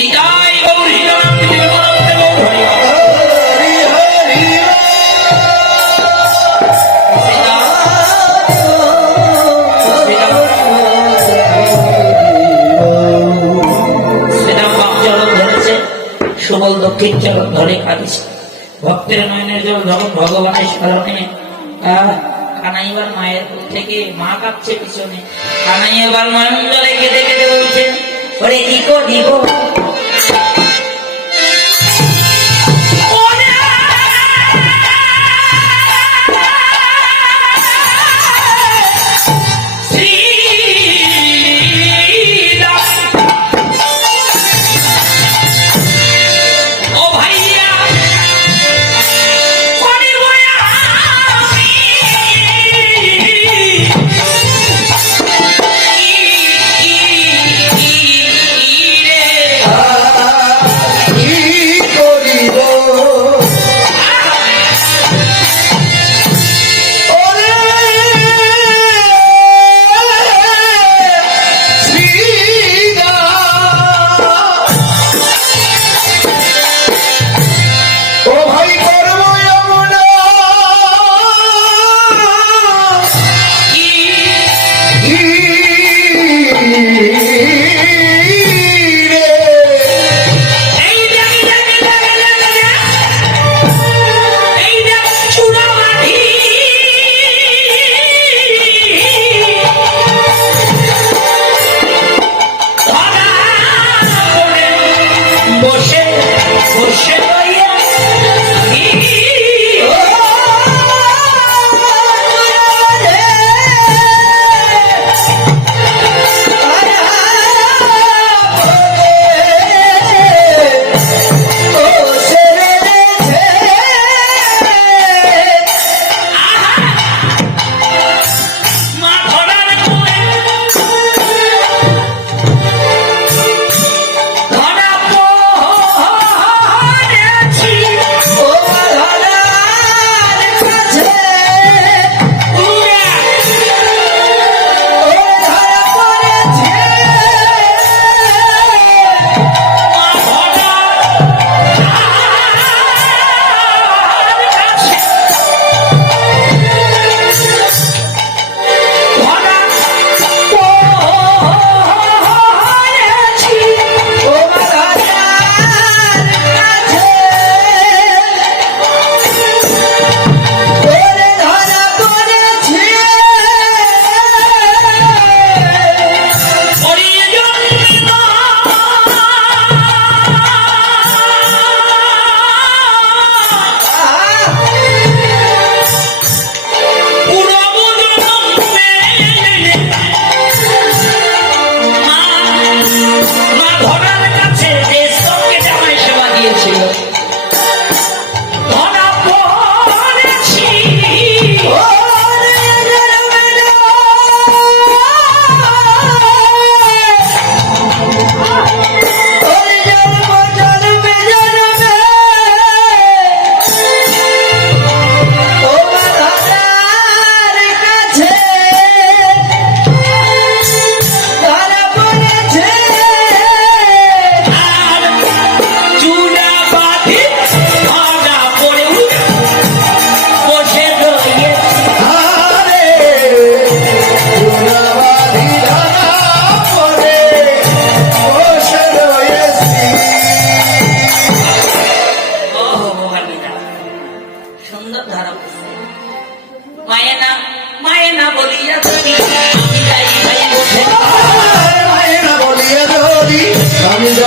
নিতাই দক্ষিণ চরণ ধরে কাঁদিছে ভক্তের নয়নের জল ভগবানের স্মরণে। কানাইবার মায়ের থেকে মা কাঁপছে পিছনে। কানাইবার নয়ন জলে কেঁদে কেঁদে বলছেন ওরে ইকো দিব Yeah.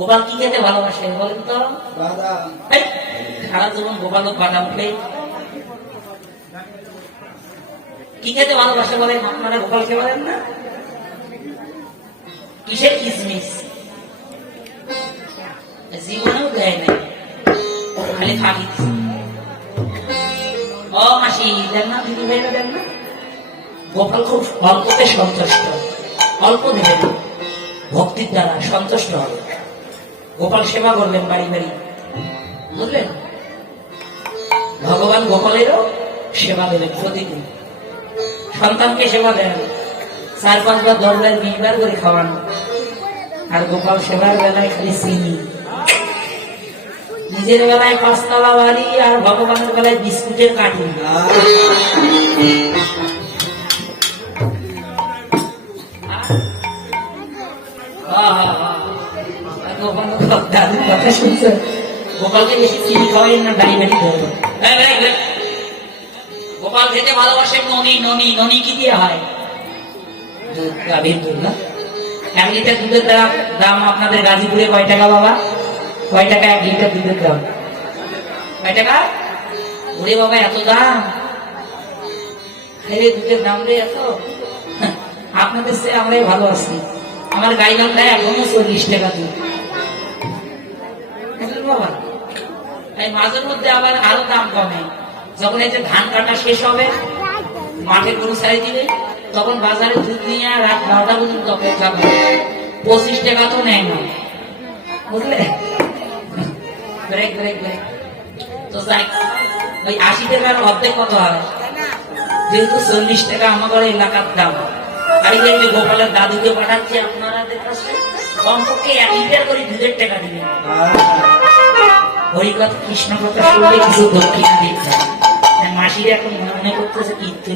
গোপাল কি খেতে ভালোবাসে বলেন তো? সারা জীবন গোপাল বাদাম খেয়ে। কি খেতে ভালোবাসে বলেন আপনারা গোপালকে বলেন না? কিসের কিসমিস? জীবনেও দেয় না খালি দিছে। ও মাসি দেন না দিদি ভাইরা দেন না। গোপাল খুব অল্পতে সন্তুষ্ট। অল্প দেবেন। ভক্তির দ্বারা সন্তুষ্ট হবে গোপাল সেবা করলেন বাড়ি বাড়ি। বুঝলেন? ভগবান গোপালেরও সেবা দেবেন প্রতিদিন। সন্তানকে সেবা দেন। চার পাঁচবার দশবার বিশবার করে খাওয়ানো। আর গোপাল সেবার বেলায় খালি চিনি নিজের বেলায় পাঁচতলা বাড়ি আর ভগবানের বেলায় বিস্কুটের কাঠি। বেশি চিনি খাওয়াই না গোপাল খেতে ভালোবাসে ননি ননি ননি কি দিয়ে হয়? দুধ, গাভীর দুধ না? এক লিটার দুধের দাম দাম আপনাদের গাজীপুরে কয় টাকা বাবা? কয় টাকা এক লিটার দুধের দাম? কয় টাকা? ওরে বাবা, এত দাম? দুধের দাম রে এত? আপনাদের সে আমরাই ভালো আছি। আমার গাইবান দেয় এখনও চল্লিশ টাকা দুধ। বাবা তাই মাঝের মধ্যে আবার আরও দাম কমে। যখন এই যে ধান কাটা শেষ হবে মাঠে গরু ছাড়ি দিবে, তখন বাজারে দুধ নিয়ে রাত বারোটা পর্যন্ত অপেক্ষা করে পঁচিশ টাকা তো নেয় না। বুঝলে? ওই আশি টাকার অর্ধেক কত হয়? যেহেতু চল্লিশ টাকা আমাদের এলাকার দাম। এই যে গোপালের দাদুকে পাঠাচ্ছি আপনাদের কাছে কমপক্ষে এক লিটার করে দুধের টাকা দিবেন। হরিকথা কৃষ্ণ কথা কিছু দক্ষিণা হবে। মাসির মনে মনে করতেছে দিচ্ছে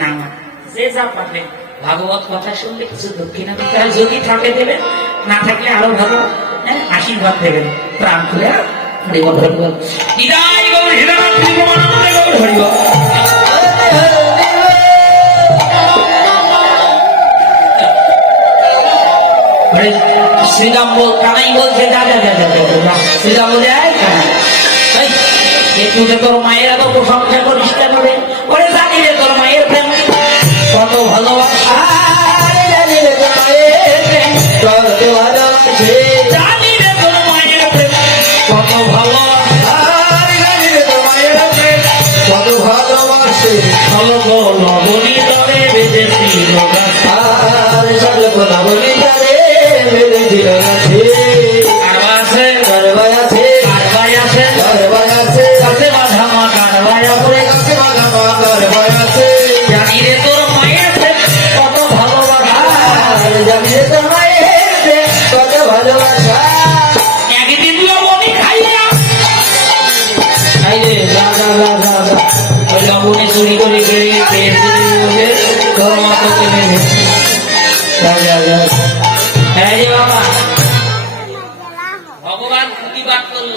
না যে যা পাবে ভাগবত কথা শুনলে কিছু দক্ষিণা দিতে হয় যদি থাকে দেবেন না থাকলে আরও ভালো হ্যাঁ আশীর্বাদ দেবেন প্রাণ খুলে হরিবল। শ্রীরাম বল বলছে মায়ের আবার প্রশংসা করিস কেন ওরে প্রতিবাদ করল।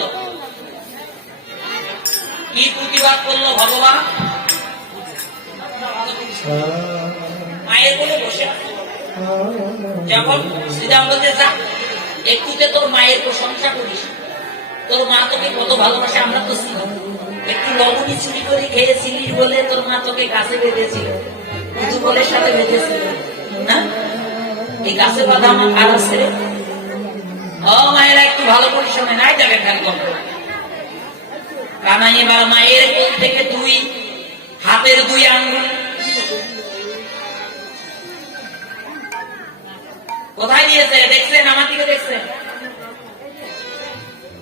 কি প্রতিবাদ করল ভগবান? মায়ের বলে বসে যা, একটুতে তোর মায়ের প্রশংসা করিস। তোর মা তোকে কত ভালোবাসে, আমরা তো চিনি একটু লবণী চুরি করে খেয়েছিলিস বলে তোর মা তোকে গাছে বেঁধেছিল। যুগলের সাথে বেঁধেছিল। না? এই গাছে আমার রে? মায়েরা একটু ভালো নাই যাবে কানাই মায়ের কোল থেকে দুই, হাতের দুই আঙ্গুল। কোথায় দিয়েছে? দেখছেন? আমার দিকে দেখছেন?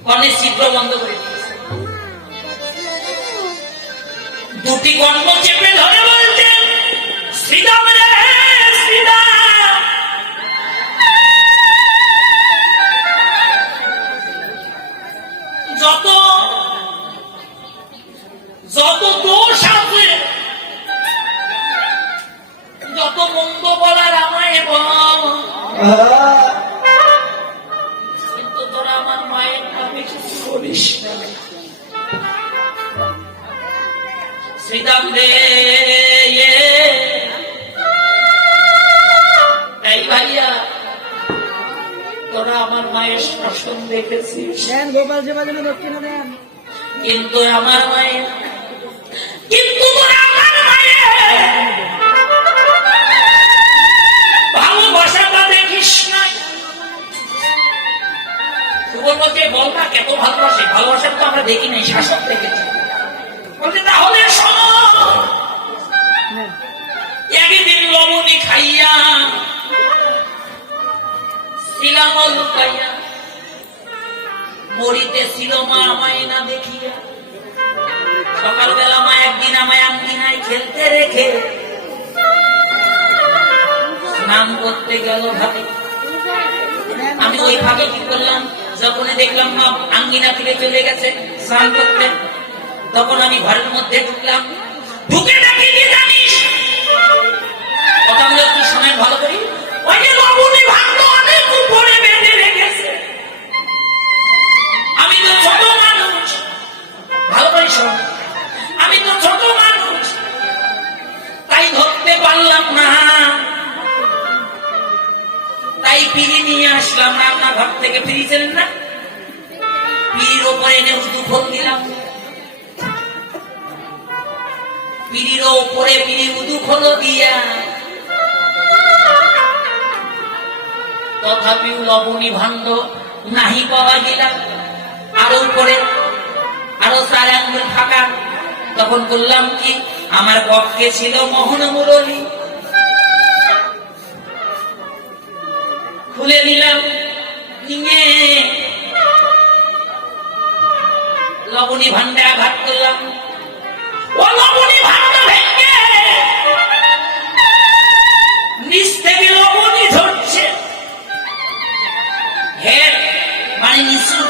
কর্ণের ছিদ্র বন্ধ করে দুটি কর্ম চেপে ধরে বলছেন শ্রীরাম যত খেলতে রেখে স্নান করতে গেল ভাবে। আমি ওই ভাবে কি করলাম? যখন দেখলাম মা আঙ্গিনা থেকে চলে গেছে স্নান করতে, তখন আমি ঘরের মধ্যে ঢুকলাম। ঢুকে দেখি শোনেন আমি তো ছোট মানুষ, ভালো করে শোন। পিড়ি নিয়ে আসলাম, রান্নাঘর থেকে না? পিড়ির ওপরে এনে দিলাম। পিড়ির ওপরে পিড়ি উদু দিয়া। তথাপিও লবণী ভাণ্ড নাহি পাওয়া গেলাম। আরও উপরে, আরও চার আঙ্গুল ফাঁকা। তখন বললাম কি, আমার পক্ষে ছিল মোহন মুরলী লবণী ভান্ডে আঘাত করলাম। ও লবণী ভান্ড ভেঙে নিচ থেকে লবণী ঝরছে। হেড মানে নিচু।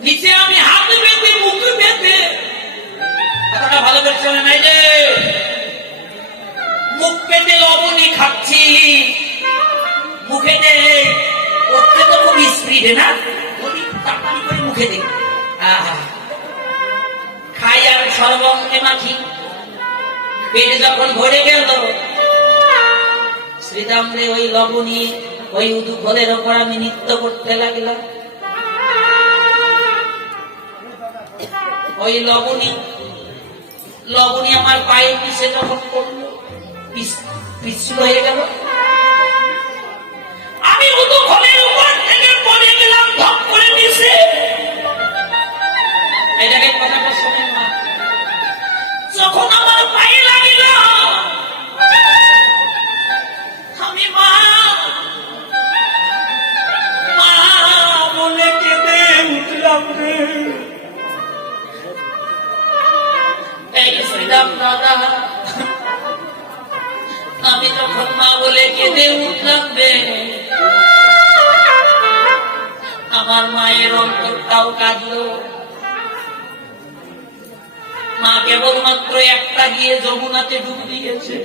নিচে আমি হাত বেঁধে, মুখ বেঁধে। কথাটা ভালো করে নাই রে? মুখ পেতে লবণী খাচ্ছি। মুখে দে। করতে তো খুব স্পিডে না? মুখে দে। আহা। সর্বঙ্গে মাখি। পেটে যখন ভরে গেল ওই লবণী ওই ওপর আমি নৃত্য করতে লাগলাম। ওই লবণী লবণী আমার পায়ের পিছে যখন পড়ল হয়ে গেল। আমি অন্তরটাও কাঁদলো মা কেবলমাত্র একটা গিয়ে যমুনাতে ডুব দিয়েছে।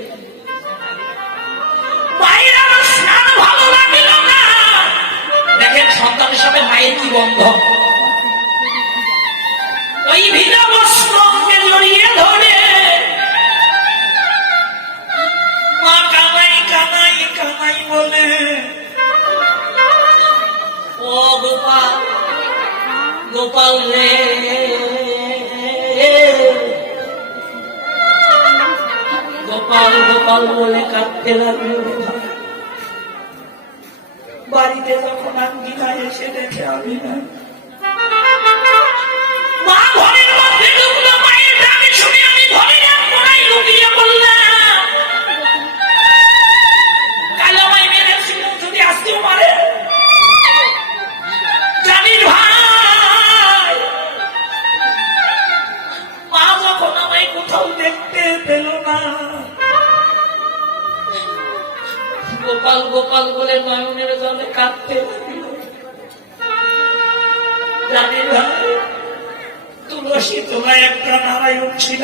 দেখেন, সন্তানের সাথে মায়ের কি বন্ধন ওই ভিজা জড়িয়ে ধরে। মা কানাই কানাই কানাই বলে, ও গোপাল গোপাল রে গোপাল গোপাল বলে কাঁদতে লাগল। বাড়িতে যখন আঙ্গিনা এসে দেখে আমি না। মা ঘরের গোপাল গোপাল বলে নয়নের জলে কাঁদতে লাগল। ভাই তুলসী তোমায় একটা নারায়ণ ছিল।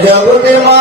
জগতে মা